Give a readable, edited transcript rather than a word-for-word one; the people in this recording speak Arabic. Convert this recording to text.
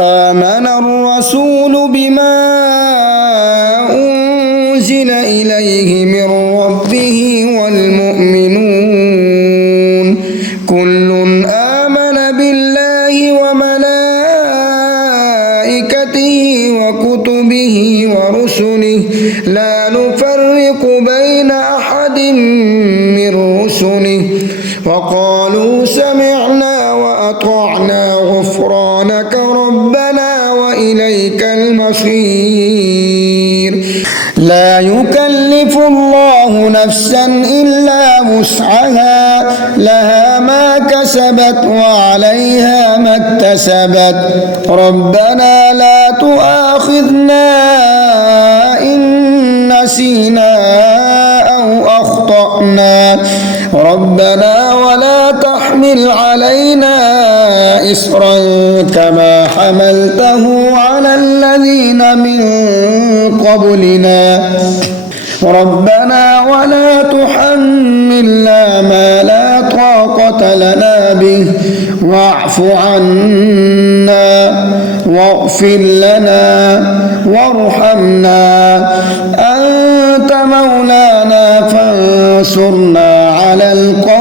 آمن الرسول بما أنزل إليه من ربه والمؤمنون كل آمن بالله وملائكته وكتبه ورسله لا نفرق بين أحد من رسله وقالوا سمعنا وأطعنا غفرانك ربنا وإليك المصير لا يكلف الله نفسا إلا وسعها لها ما كسبت وعليها ما اكتسبت ربنا لا تؤاخذنا إن نسينا أو أخطأنا ربنا ولا تحمل علينا إصرا كما حملته على الذين من قبلنا ربنا ولا تحملنا ما لا طاقة لنا به واعف عنا واغفر لنا وارحمنا أنت مولانا فانصرنا على القوم